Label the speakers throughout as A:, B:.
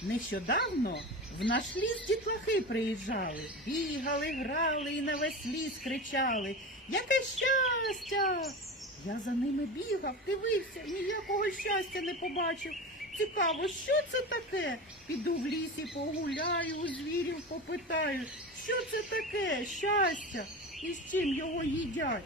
A: Нещодавно в наш ліс дітлахи приїжджали, бігали, грали і на весь ліс кричали: «Яке щастя!» Я за ними бігав, дивився, ніякого щастя не побачив. Цікаво, що це таке? Піду в лісі погуляю, у звірів попитаю, що це таке щастя і з чим його їдять.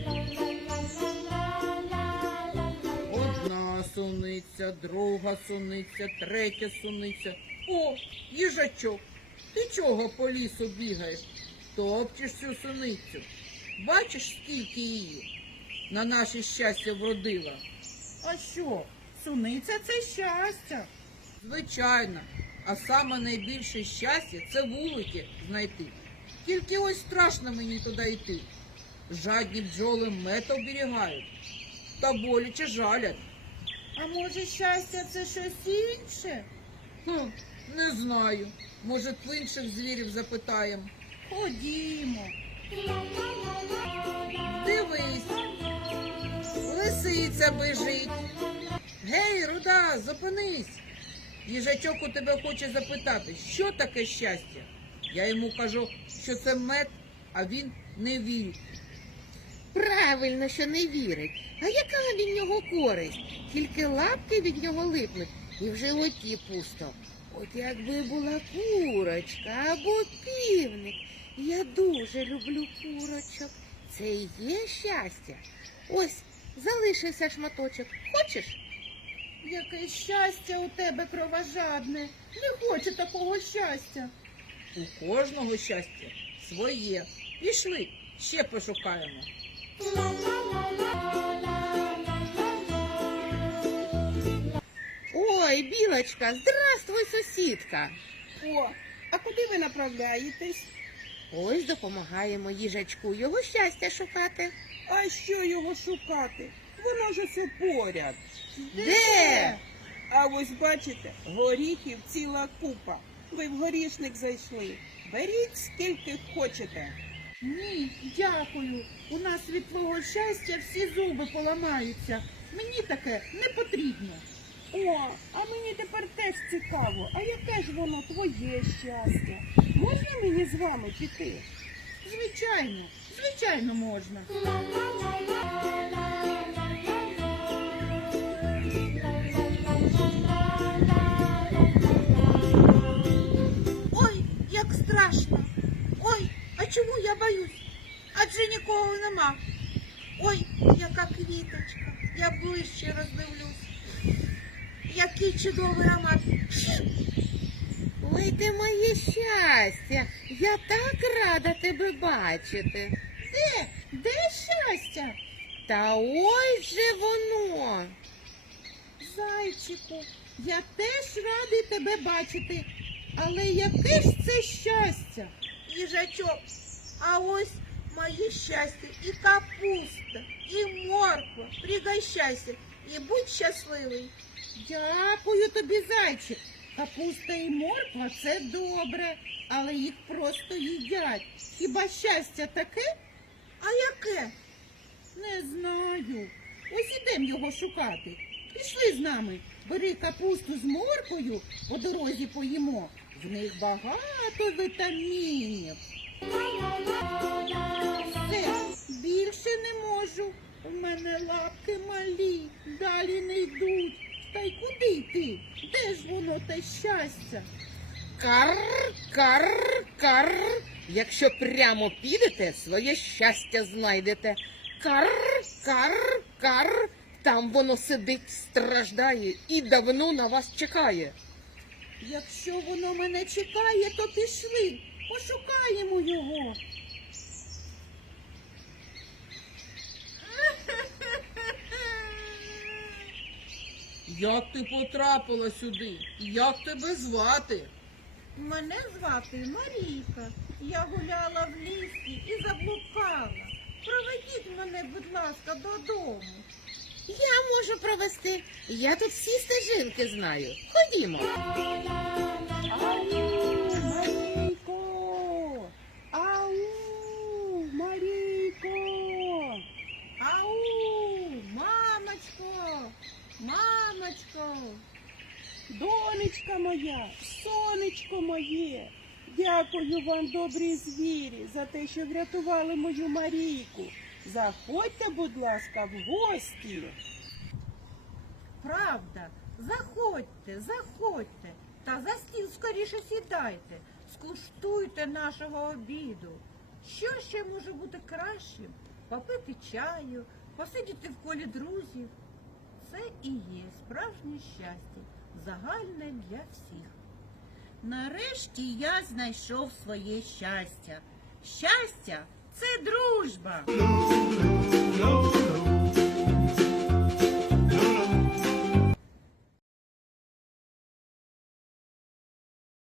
A: Одна суниця, друга суниця, третя суниця. О, їжачок, ти чого по лісу бігаєш? Топчеш цю суницю. Бачиш, скільки її на наше щастя вродила? А що, суниця – це щастя? Звичайно, а саме найбільше щастя – це вулики знайти. Тільки ось страшно мені туди йти. Жадні бджоли мед оберігають та боляче жалять. А може щастя – це щось інше? Не знаю. Може, в інших звірів запитаємо. Ходімо. Дивись, лисиця бежить. Гей, Руда, зупинись. Їжачок у тебе хоче запитати, що таке щастя. Я йому кажу, що це мед, а він не вірить.
B: Правильно, що не вірить. А яка від нього користь? Тільки лапки від нього липнуть і в животі пусто. От якби була курочка або півник. Я дуже люблю курочок. Це і є щастя. Ось, залишився шматочок. Хочеш?
A: Яке щастя у тебе кровожадне. Не хочу такого щастя. У кожного щастя своє. Пішли, ще пошукаємо.
B: Ой, Білочка, здравствуй, сусідка.
C: О, а куди ви направляєтесь?
B: Ось допомагаємо їжачку його щастя шукати.
C: А що його шукати? Воно ж усе поряд.
B: Де?
C: А ось бачите, горіхів ціла купа. Ви в горішник зайшли. Беріть скільки хочете.
A: Ні, дякую. У нас від твого щастя всі зуби поламаються. Мені таке не потрібно.
C: О, а мені тепер теж цікаво, а яке ж воно твоє щастя? Можна мені з вами піти?
A: Звичайно, звичайно можна. Ой, як страшно. Ой, а чому я боюсь? Адже нікого нема. Ой, яка квіточка. Я ближче роздивлюсь. Який чудовий аромат.
B: Ой, ти моє щастя. Я так рада тебе бачити.
A: Де? Де щастя?
B: Та ось же воно.
A: Зайчику, я теж радий тебе бачити. Але яке ж це щастя? Їжачок, а ось моє щастя і капуста, і морква. Пригощайся і будь щасливий. Дякую тобі, зайчик. Капуста і морква – це добре, але їх просто їдять. Хіба щастя таке? А яке? Не знаю. Ось ідемо його шукати. Пішли з нами. Бери капусту з морквою, по дорозі поїмо. В них багато вітамінів. Все, більше не можу. У мене лапки малі, далі не йдуть. Та й куди йти? Де ж воно те щастя?
B: Кар, кар, кар. Якщо прямо підете, своє щастя знайдете. Кар, кар, кар. Там воно сидить, страждає і давно на вас чекає.
A: Якщо воно мене чекає, то пішли, пошукаємо його. Як ти потрапила сюди? Як тебе звати? Мене звати Марійка. Я гуляла в лісі і заблукала. Проведіть мене, будь ласка, додому.
B: Я можу провести. Я тут всі стежинки знаю. Ходімо.
C: Ау, Марійко! Ау, Марійко!
A: Ау, мамочко, мамочко.
C: Донечка моя, сонечко моє, дякую вам, добрі звірі, за те, що врятували мою Марійку. Заходьте, будь ласка, в гості.
D: Правда, заходьте, заходьте, та за стіл скоріше сідайте, скуштуйте нашого обіду. Що ще може бути кращим? Попити чаю, посидіти в колі друзів. Це і є справжнє щастя, загальне для всіх. Нарешті я знайшов своє щастя. Щастя – це дружба.
E: Love, love, love.